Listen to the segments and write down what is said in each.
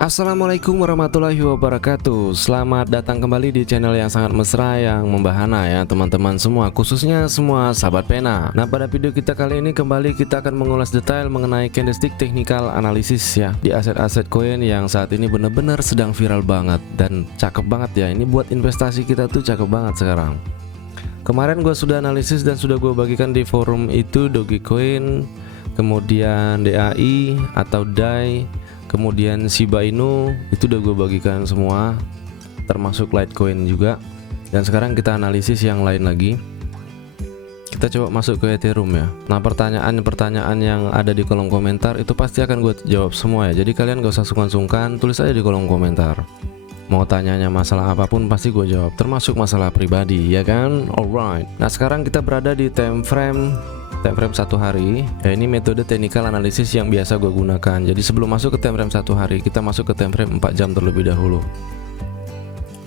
Assalamualaikum warahmatullahi wabarakatuh. Selamat datang kembali di channel yang sangat mesra yang membahana ya teman-teman semua, khususnya semua sahabat pena. Nah, pada video kita kali ini kembali kita akan mengulas detail mengenai candlestick technical analysis ya di aset-aset koin yang saat ini benar-benar sedang viral banget dan cakep banget ya. Ini buat investasi kita tuh cakep banget sekarang. Kemarin gue sudah analisis dan sudah gue bagikan di forum itu Dogecoin, kemudian DAI atau DAI, kemudian Shiba Inu, itu udah gue bagikan semua, termasuk Litecoin juga. Dan sekarang kita analisis yang lain lagi. Kita coba masuk ke Ethereum ya. Nah, pertanyaan-pertanyaan yang ada di kolom komentar itu pasti akan gue jawab semua ya. Jadi kalian gak usah sungkan-sungkan, tulis aja di kolom komentar. Mau tanyanya masalah apapun pasti gue jawab, termasuk masalah pribadi ya kan. Alright. Nah, sekarang kita berada di time frame satu hari ya. Ini metode technical analysis yang biasa gue gunakan. Jadi sebelum masuk ke time frame satu hari, kita masuk ke time frame 4 jam terlebih dahulu.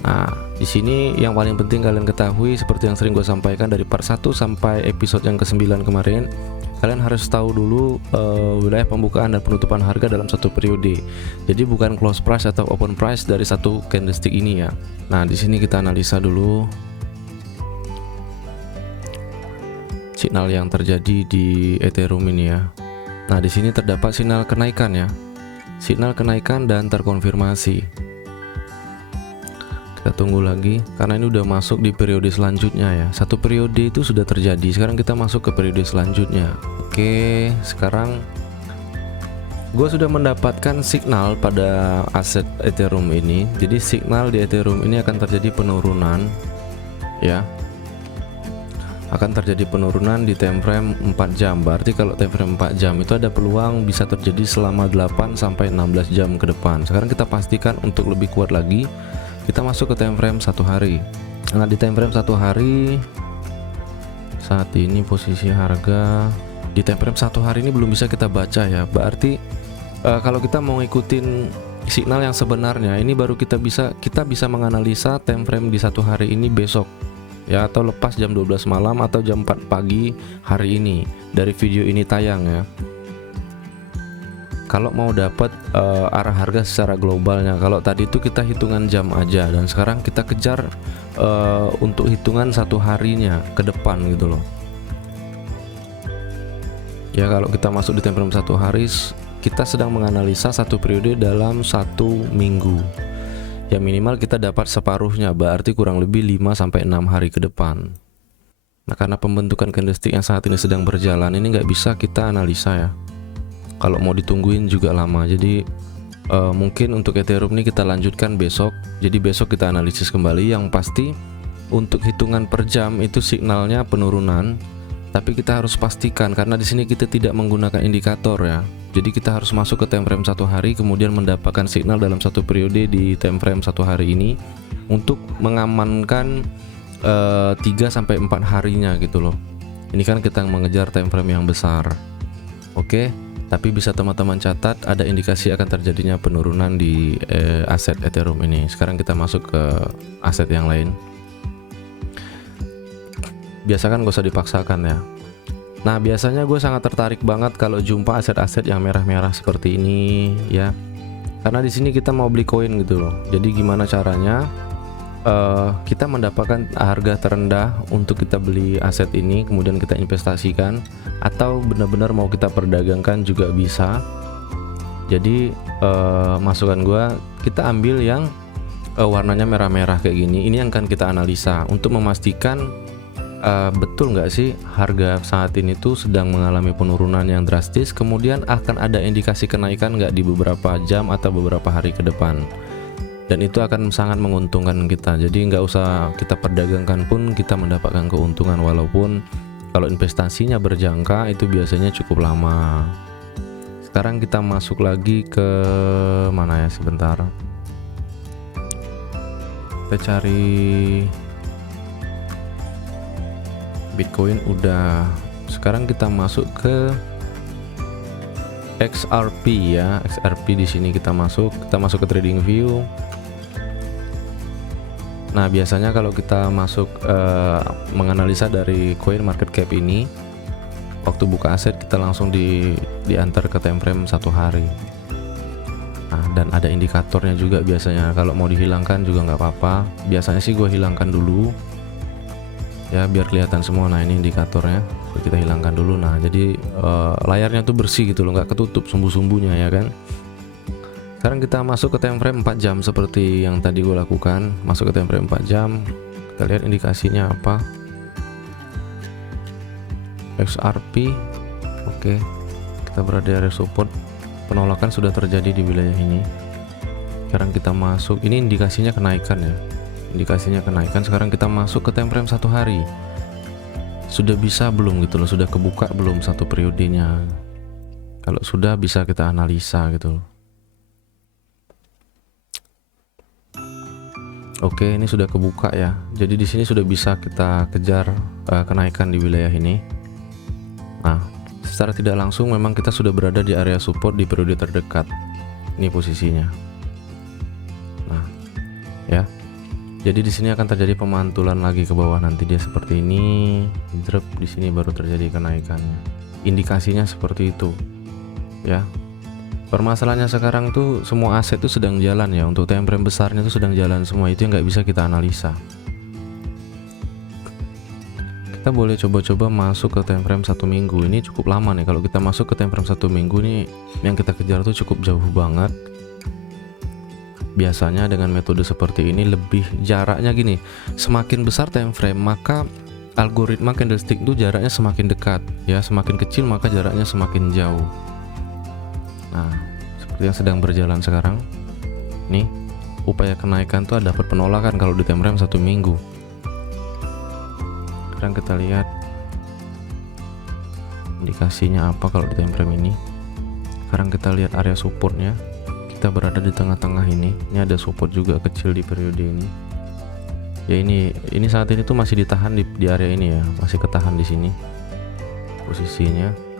Nah, di sini yang paling penting kalian ketahui, seperti yang sering gue sampaikan dari part 1 sampai episode yang ke-9 kemarin, kalian harus tahu dulu wilayah pembukaan dan penutupan harga dalam satu periode. Jadi bukan close price atau open price dari satu candlestick ini ya. Nah, di sini kita analisa dulu signal yang terjadi di Ethereum ini ya. Nah, di sini terdapat sinyal kenaikan ya. Signal kenaikan dan terkonfirmasi. Kita tunggu lagi karena ini udah masuk di periode selanjutnya ya. Satu periode itu sudah terjadi. Sekarang kita masuk ke periode selanjutnya. Oke, sekarang gue sudah mendapatkan signal pada aset Ethereum ini. Jadi signal di Ethereum ini akan terjadi penurunan ya. Akan terjadi penurunan di time frame 4 jam. Berarti kalau time frame 4 jam itu ada peluang bisa terjadi selama 8 sampai 16 jam ke depan. Sekarang kita pastikan untuk lebih kuat lagi, kita masuk ke time frame satu hari. Nah, di time frame satu hari saat ini posisi harga di time frame satu hari ini belum bisa kita baca ya. Berarti kalau kita mau ngikutin signal yang sebenarnya ini baru kita bisa menganalisa time frame di satu hari ini besok ya, atau lepas jam 12 malam atau jam 4 pagi hari ini dari video ini tayang ya. Kalau mau dapat arah harga secara globalnya, kalau tadi itu kita hitungan jam aja dan sekarang kita kejar untuk hitungan satu harinya ke depan gitu loh. Ya, kalau kita masuk di time frame satu hari, kita sedang menganalisa satu periode dalam satu minggu. Ya, minimal kita dapat separuhnya, berarti kurang lebih 5-6 hari ke depan. Nah, karena pembentukan candlestick yang saat ini sedang berjalan, ini nggak bisa kita analisa ya. Kalau mau ditungguin juga lama. Jadi mungkin untuk Ethereum ini kita lanjutkan besok. Jadi besok kita analisis kembali. Yang pasti untuk hitungan per jam itu signalnya penurunan. Tapi kita harus pastikan karena di sini kita tidak menggunakan indikator ya. Jadi kita harus masuk ke time frame satu hari, kemudian mendapatkan signal dalam satu periode di time frame satu hari ini untuk mengamankan 3-4 harinya gitu loh. Ini kan kita mengejar time frame yang besar. Oke, tapi bisa teman-teman catat ada indikasi akan terjadinya penurunan di aset Ethereum ini. Sekarang kita masuk ke aset yang lain. Biasakan gak usah dipaksakan ya. Nah, biasanya gue sangat tertarik banget kalau jumpa aset-aset yang merah-merah seperti ini ya. Karena di sini kita mau beli koin gitu loh. Jadi gimana caranya kita mendapatkan harga terendah untuk kita beli aset ini, kemudian kita investasikan, atau benar-benar mau kita perdagangkan juga bisa. Jadi masukan gue, kita ambil yang warnanya merah-merah kayak gini. Ini yang akan kita analisa untuk memastikan betul nggak sih harga saat ini tuh sedang mengalami penurunan yang drastis, kemudian akan ada indikasi kenaikan nggak di beberapa jam atau beberapa hari ke depan, dan itu akan sangat menguntungkan kita. Jadi nggak usah kita perdagangkan pun kita mendapatkan keuntungan, walaupun kalau investasinya berjangka itu biasanya cukup lama. Sekarang kita masuk lagi ke mana ya, sebentar kita cari Bitcoin udah. Sekarang kita masuk ke XRP ya. XRP di sini kita masuk ke trading view. Nah, biasanya kalau kita masuk menganalisa dari coin market cap ini, waktu buka aset kita langsung diantar ke time frame satu hari. Nah, dan ada indikatornya juga biasanya. Kalau mau dihilangkan juga nggak apa-apa. Biasanya sih gue hilangkan dulu ya biar kelihatan semua. Nah, ini indikatornya, kita hilangkan dulu. Nah, jadi layarnya tuh bersih gitu loh, nggak ketutup sumbu-sumbunya ya kan. Sekarang kita masuk ke time frame 4 jam seperti yang tadi gue lakukan. Masuk ke time frame 4 jam, kita lihat indikasinya apa. XRP, oke, kita berada di area support. Penolakan sudah terjadi di wilayah ini. Sekarang kita masuk, ini indikasinya kenaikan ya, indikasinya kenaikan. Sekarang kita masuk ke time frame 1 hari. Sudah bisa belum gitu loh, sudah kebuka belum satu periodenya. Kalau sudah bisa kita analisa gitu loh. Oke, ini sudah kebuka ya. Jadi di sini sudah bisa kita kejar kenaikan di wilayah ini. Nah, secara tidak langsung memang kita sudah berada di area support di periode terdekat. Ini posisinya. Nah, ya. Jadi di sini akan terjadi pemantulan lagi ke bawah, nanti dia seperti ini, drop di sini baru terjadi kenaikannya. Indikasinya seperti itu. Ya. Permasalahannya sekarang tuh semua aset tuh sedang jalan ya, untuk time frame besarnya tuh sedang jalan semua, itu yang nggak bisa kita analisa. Kita boleh coba-coba masuk ke time frame 1 minggu. Ini cukup lama nih. Kalau kita masuk ke time frame 1 minggu nih, yang kita kejar tuh cukup jauh banget. Biasanya dengan metode seperti ini lebih jaraknya gini, semakin besar time frame maka algoritma candlestick itu jaraknya semakin dekat ya, semakin kecil maka jaraknya semakin jauh. Nah, seperti yang sedang berjalan sekarang nih, upaya kenaikan tuh dapat penolakan kalau di time frame 1 minggu. Sekarang kita lihat indikasinya apa kalau di time frame ini. Sekarang kita lihat area supportnya, kita berada di tengah-tengah ini. Ini ada support juga kecil di periode ini ya. Ini saat ini tuh masih ditahan di area ini ya, masih ketahan di sini posisinya.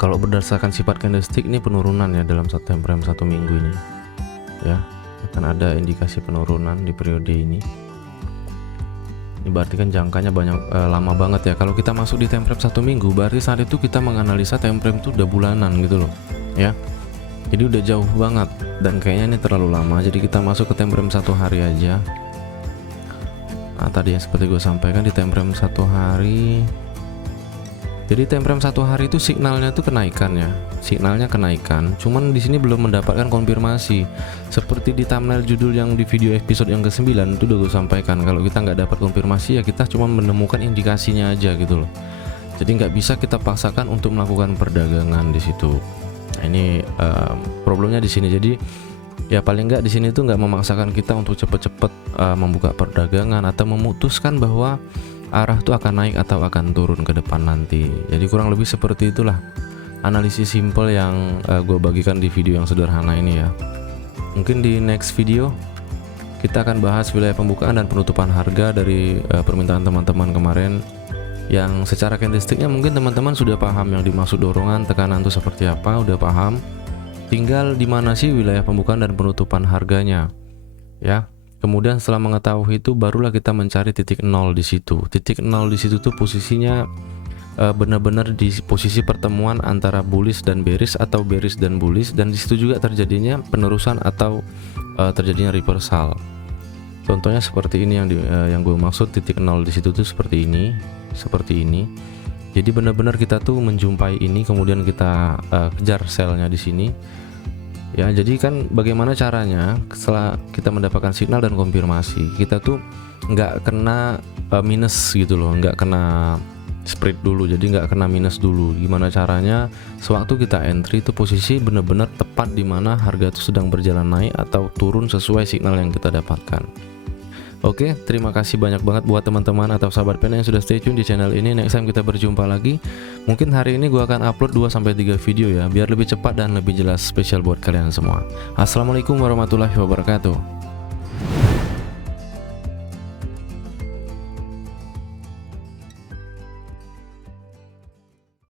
Kalau berdasarkan sifat candlestick ini penurunan ya dalam time frame 1 minggu ini ya, akan ada indikasi penurunan di periode ini. Ini berarti kan jangkanya lama banget ya. Kalau kita masuk di time frame 1 minggu berarti saat itu kita menganalisa time frame itu udah bulanan gitu loh ya. Jadi udah jauh banget dan kayaknya ini terlalu lama. Jadi kita masuk ke time frame 1 hari aja. Nah, tadi yang seperti gue sampaikan di time frame 1 hari. Jadi time frame 1 hari itu signalnya tuh kenaikan ya, signalnya kenaikan. Cuman di sini belum mendapatkan konfirmasi. Seperti di thumbnail judul yang di video episode yang ke-9 itu udah gue sampaikan, kalau kita nggak dapat konfirmasi ya kita cuma menemukan indikasinya aja gitu loh. Jadi nggak bisa kita paksakan untuk melakukan perdagangan di situ. Nah, ini problemnya di sini. Jadi ya paling nggak di sini tuh nggak memaksakan kita untuk cepet-cepet membuka perdagangan atau memutuskan bahwa arah tuh akan naik atau akan turun ke depan nanti. Jadi kurang lebih seperti itulah analisis simple yang gue bagikan di video yang sederhana ini ya. Mungkin di next video kita akan bahas wilayah pembukaan dan penutupan harga dari permintaan teman-teman kemarin, yang secara candlesticknya mungkin teman-teman sudah paham yang dimaksud dorongan tekanan itu seperti apa, udah paham. Tinggal di mana sih wilayah pembukaan dan penutupan harganya ya. Kemudian setelah mengetahui itu barulah kita mencari titik nol di situ. Titik nol di situ tuh posisinya benar-benar di posisi pertemuan antara bullish dan bearish atau bearish dan bullish, dan di situ juga terjadinya penerusan atau terjadinya reversal. Contohnya seperti ini yang gue maksud, titik nol di situ tuh seperti ini, seperti ini. Jadi benar-benar kita tuh menjumpai ini, kemudian kita kejar sellnya di sini. Ya, jadi kan bagaimana caranya setelah kita mendapatkan signal dan konfirmasi, kita tuh nggak kena minus gitu loh, nggak kena spread dulu, jadi nggak kena minus dulu. Gimana caranya sewaktu kita entry itu posisi benar-benar tepat di mana harga itu sedang berjalan naik atau turun sesuai signal yang kita dapatkan. Oke, terima kasih banyak banget buat teman-teman atau sahabat pena yang sudah stay tune di channel ini. Next time kita berjumpa lagi. Mungkin hari ini gua akan upload 2-3 video ya, biar lebih cepat dan lebih jelas, spesial buat kalian semua. Assalamualaikum warahmatullahi wabarakatuh.